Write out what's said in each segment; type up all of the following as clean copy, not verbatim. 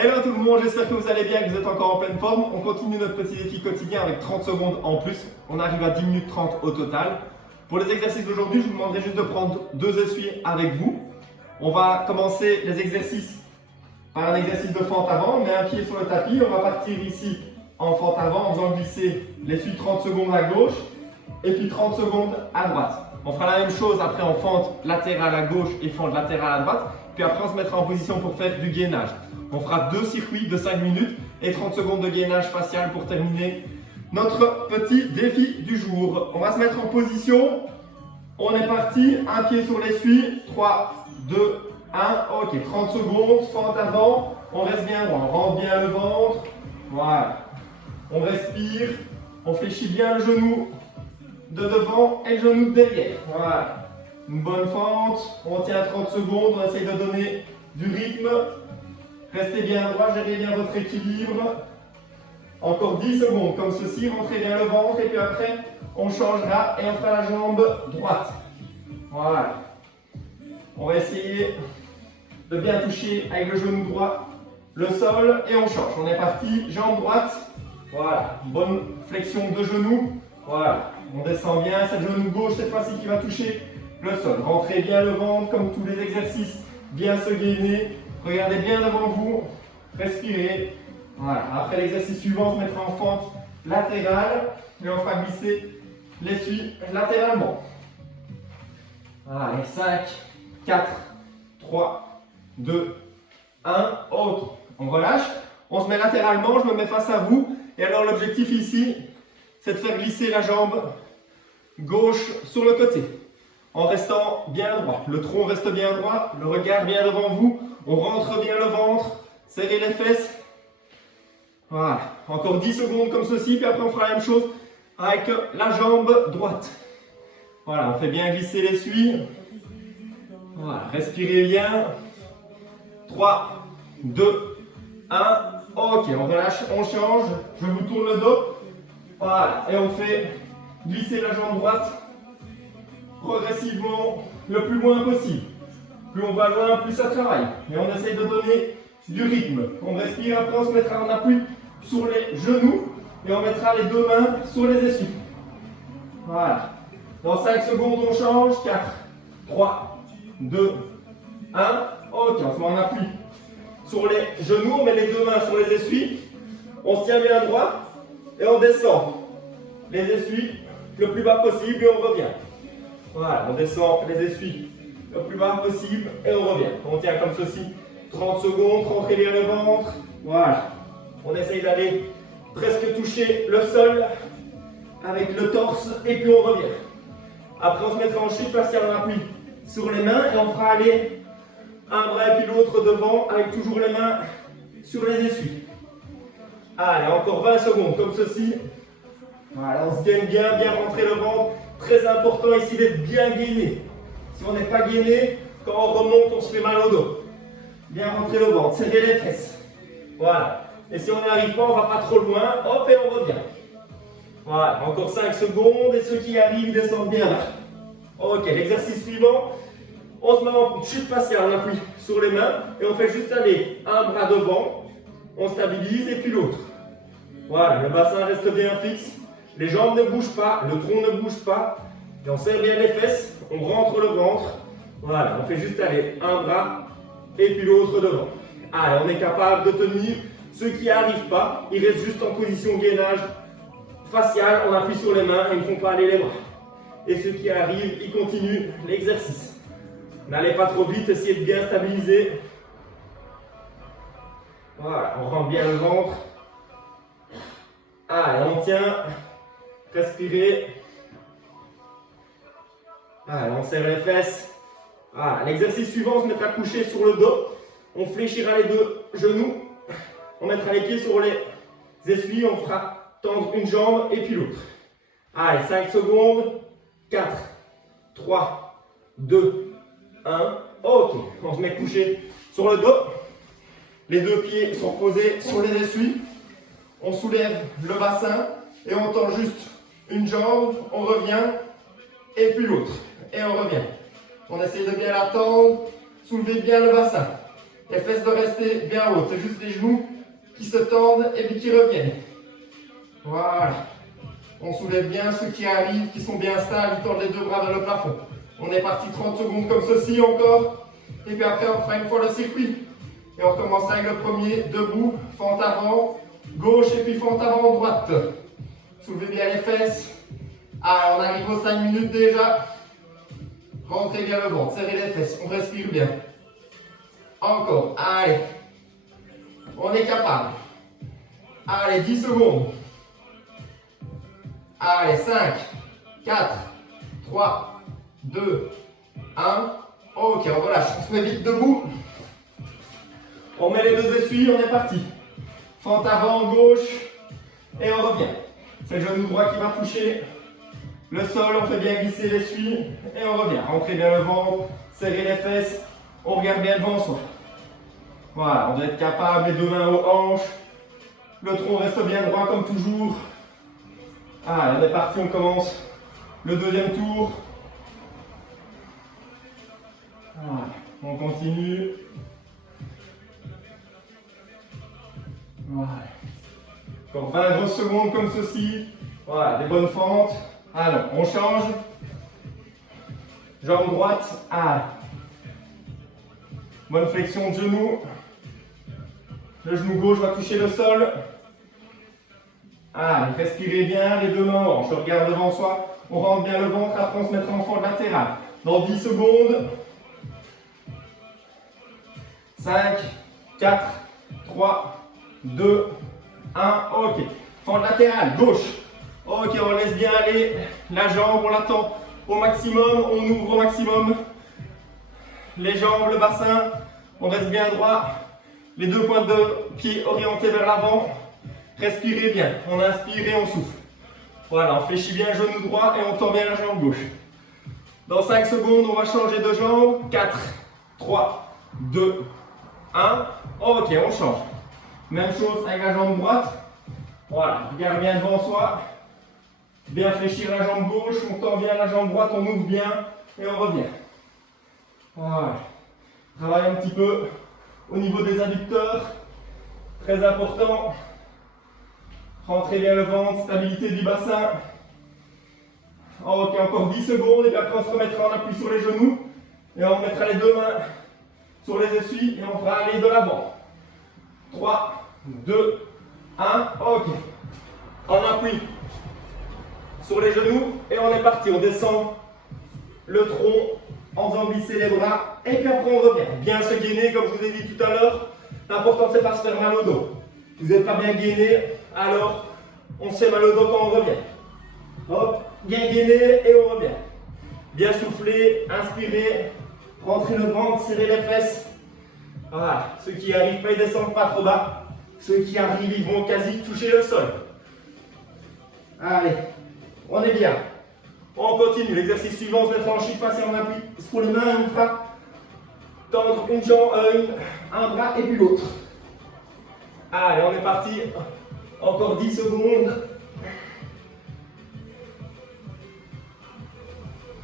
Hello tout le monde, j'espère que vous allez bien, que vous êtes encore en pleine forme. On continue notre petit défi quotidien avec 30 secondes en plus. On arrive à 10 minutes 30 au total. Pour les exercices d'aujourd'hui, je vous demanderai juste de prendre 2 essuies avec vous. On va commencer les exercices par un exercice de fente avant. On met un pied sur le tapis, on va partir ici en fente avant en faisant glisser l'essuie 30 secondes à gauche et puis 30 secondes à droite. On fera la même chose après en fente latérale à gauche et fente latérale à droite. Puis après, on se mettra en position pour faire du gainage. On fera 2 circuits de 5 minutes et 30 secondes de gainage facial pour terminer notre petit défi du jour. On va se mettre en position. On est parti. Un pied sur l'essuie. 3, 2, 1. Ok, 30 secondes. Fente avant. On reste bien droit. On rentre bien le ventre. Voilà. On respire. On fléchit bien le genou de devant et le genou de derrière. Voilà. Une bonne fente. On tient 30 secondes. On essaye de donner du rythme. Restez bien droit, gérez bien votre équilibre. Encore 10 secondes, comme ceci, rentrez bien le ventre et puis après, on changera et on fera la jambe droite. Voilà. On va essayer de bien toucher avec le genou droit le sol et on change. On est parti, jambe droite. Voilà, bonne flexion de genou. Voilà, on descend bien, c'est le genou gauche cette fois-ci qui va toucher le sol. Rentrez bien le ventre comme tous les exercices, bien se gainer. Regardez bien devant vous, respirez. Voilà. Après l'exercice suivant, on se mettra en fente latérale et on fera glisser l'essuie latéralement. Allez, 5, 4, 3, 2, 1. Ok, on relâche. On se met latéralement, je me mets face à vous. Et alors l'objectif ici, c'est de faire glisser la jambe gauche sur le côté. En restant bien droit. Le tronc reste bien droit, le regard bien devant vous. On rentre bien le ventre, serrez les fesses. Voilà, encore 10 secondes comme ceci, puis après on fera la même chose avec la jambe droite. Voilà, on fait bien glisser l'essuie. Voilà, respirez bien. 3, 2, 1. Ok, on relâche, on change. Je vous tourne le dos. Voilà, et on fait glisser la jambe droite progressivement le plus loin possible. Plus on va loin, plus ça travaille. Et on essaye de donner du rythme. On respire, après on se mettra en appui sur les genoux et on mettra les 2 mains sur les essuies. Voilà. Dans 5 secondes, on change. 4, 3, 2, 1. Ok, on se met en appui sur les genoux. On met les 2 mains sur les essuies. On se tient bien droit et on descend les essuies le plus bas possible et on revient. Voilà, on descend les essuies le plus bas possible et on revient. On tient comme ceci 30 secondes, rentrez bien le ventre. Voilà. On essaye d'aller presque toucher le sol avec le torse et puis on revient. Après on se mettra en chute faciale en appui sur les mains et on fera aller un bras et puis l'autre devant avec toujours les mains sur les essuies. Allez, encore 20 secondes comme ceci. Voilà, on se gaine bien, bien rentrer le ventre. Très important ici d'être bien gainé. Si on n'est pas gainé, quand on remonte, on se fait mal au dos. Bien rentrer le ventre, serrer les fesses. Voilà. Et si on n'y arrive pas, on ne va pas trop loin. Hop, et on revient. Voilà. Encore 5 secondes. Et ceux qui arrivent, descendent bien là. Ok, l'exercice suivant. On se met en chute faciale, on appuie sur les mains. Et on fait juste aller un bras devant. On stabilise et puis l'autre. Voilà, le bassin reste bien fixe. Les jambes ne bougent pas, le tronc ne bouge pas. Et on serre bien les fesses, on rentre le ventre. Voilà, on fait juste aller un bras et puis l'autre devant. Allez, on est capable de tenir. Ceux qui n'y arrivent pas, ils restent juste en position gainage facial. On appuie sur les mains et ils ne font pas aller les bras. Et ceux qui arrivent, ils continuent l'exercice. N'allez pas trop vite, essayez de bien stabiliser. Voilà, on rentre bien le ventre. Allez, on tient. Respirez. Voilà, on serre les fesses. Voilà, l'exercice suivant, on se mettra couché sur le dos. On fléchira les 2 genoux. On mettra les pieds sur les essuies. On fera tendre une jambe et puis l'autre. Allez, 5 secondes. 4, 3, 2, 1. Ok, on se met couché sur le dos. Les 2 pieds sont posés sur les essuies. On soulève le bassin et on tend juste une jambe, on revient, et puis l'autre, et on revient. On essaye de bien la tendre, soulevez bien le bassin. Les fesses doivent rester bien hautes. C'est juste les genoux qui se tendent et puis qui reviennent. Voilà. On soulève bien ceux qui arrivent, qui sont bien stables, ils tendent les deux bras vers le plafond. On est parti 30 secondes comme ceci encore. Et puis après, on fera une fois le circuit. Et on recommencera avec le premier, debout, fente avant, gauche et puis fente avant, droite. Soulevez bien les fesses. Ah, on arrive aux 5 minutes déjà. Rentrez bien le ventre, serrez les fesses, on respire bien. Encore, allez. On est capable. Allez, 10 secondes. Allez, 5, 4, 3, 2, 1. Ok, on relâche. On se met vite debout. On met les deux essuies, on est parti. Fente avant, gauche. Et on revient. C'est le genou droit qui va toucher le sol. On fait bien glisser l'essuie. Et on revient. Rentrez bien le ventre. Serrez les fesses. On regarde bien devant soi. Voilà, on doit être capable. Les deux mains aux hanches. Le tronc reste bien droit comme toujours. Allez, on est parti. On commence le deuxième tour. Voilà, on continue. Voilà. Encore 20 grosses secondes comme ceci. Voilà, des bonnes fentes. Alors, on change. Jambe droite. Allez. Bonne flexion de genou. Le genou gauche va toucher le sol. Allez, respirez bien, les deux mains en hanche. Je regarde devant soi. On rentre bien le ventre. Après, on se mettra en fente latérale. Dans 10 secondes. 5, 4, 3, 2, 1. Ok. Fente latérale, gauche. Ok, on laisse bien aller la jambe, on l'attend au maximum, on ouvre au maximum les jambes, le bassin, on reste bien droit, les deux pointes de pied orientés vers l'avant. Respirez bien, on inspire et on souffle. Voilà, on fléchit bien le genou droit et on tend bien la jambe gauche. Dans 5 secondes, on va changer de jambe. 4, 3, 2, 1. Ok, on change. Même chose avec la jambe droite. Voilà, regarde bien devant soi. Bien fléchir la jambe gauche, on tend bien la jambe droite, on ouvre bien et on revient. Voilà. Travaille un petit peu au niveau des adducteurs. Très important. Rentrez bien le ventre, stabilité du bassin. Ok, encore 10 secondes et puis après on se remettra en appui sur les genoux. Et on mettra les deux mains sur les essuies et on fera aller de l'avant. 3, 2, 1. Ok. En appui sur les genoux et on est parti. On descend le tronc en faisant glisser les bras et puis après on revient. Bien se gainer comme je vous ai dit tout à l'heure. L'important c'est pas se faire mal au dos. Si vous n'êtes pas bien gainé, alors on se fait mal au dos quand on revient. Hop, bien gainé et on revient. Bien souffler, inspirer, rentrer le ventre, serrer les fesses. Voilà, ceux qui arrivent pas, ils descendent pas trop bas. Ceux qui arrivent, ils vont quasi toucher le sol. Allez, on est bien. On continue. L'exercice suivant, on se mettra en chute face et on appuie sur les mains et on fera tendre une jambe, un bras et puis l'autre. Allez, on est parti. Encore 10 secondes.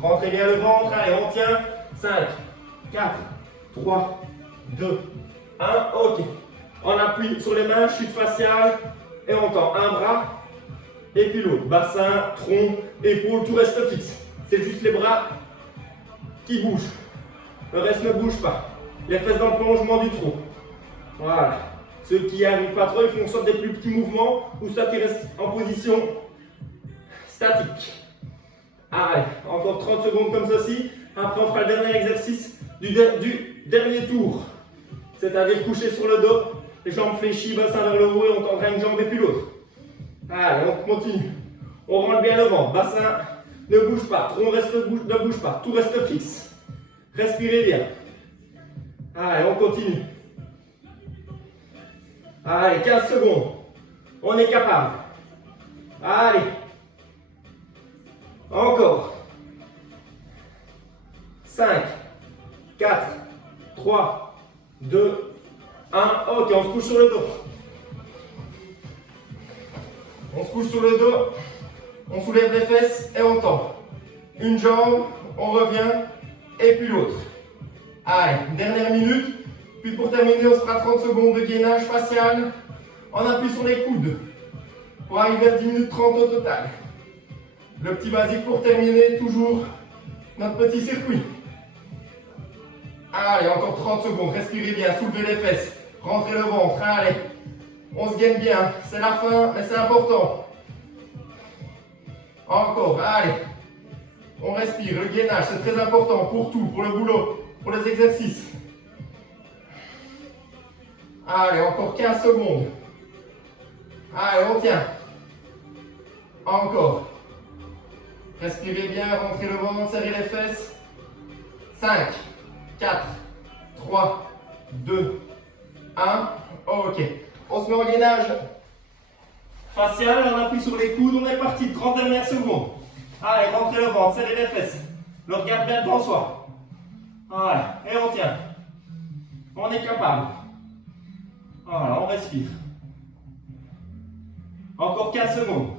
Rentrez bien le ventre. Allez, on tient. 5, 4, 3, 2, 1. Ok. On appuie sur les mains, chute faciale. Et on tend un bras et puis l'autre. Bassin, tronc, épaule, tout reste fixe. C'est juste les bras qui bougent. Le reste ne bouge pas. Les fesses dans le prolongement du tronc. Voilà. Ceux qui n'y arrivent pas trop, ils font soit des plus petits mouvements ou soit ils restent en position statique. Allez, encore 30 secondes comme ceci. Après, on fera le dernier exercice du dernier tour. C'est-à-dire coucher sur le dos, les jambes fléchies, bassin vers le haut et on tendra une jambe et puis l'autre. Allez, on continue. On rentre bien le ventre. Bassin ne bouge pas. Tronc ne bouge pas. Tout reste fixe. Respirez bien. Allez, on continue. Allez, 15 secondes. On est capable. Allez. Encore. 5, 4, 3, 2, 1. Ok, on se couche sur le dos. On se couche sur le dos. On soulève les fesses et on tend. Une jambe, on revient. Et puis l'autre. Allez, dernière minute. Puis pour terminer, on se fera 30 secondes de gainage facial. On appuie sur les coudes pour arriver à 10 minutes 30 au total. Le petit basique pour terminer, toujours notre petit circuit. Allez, encore 30 secondes, respirez bien, soulevez les fesses, rentrez le ventre, allez. On se gaine bien, c'est la fin, mais c'est important. Encore, allez. On respire, le gainage, c'est très important pour tout, pour le boulot, pour les exercices. Allez, encore 15 secondes. Allez, on tient. Encore. Respirez bien, rentrez le ventre, serrez les fesses. 5, 4, 3, 2, 1. Ok. On se met en gainage facial, on appuie sur les coudes, on est parti. 30 dernières secondes. Allez, rentrez le ventre, serrez les fesses. Le regard bien devant soi. Voilà, et on tient. On est capable. Voilà, on respire. Encore 15 secondes.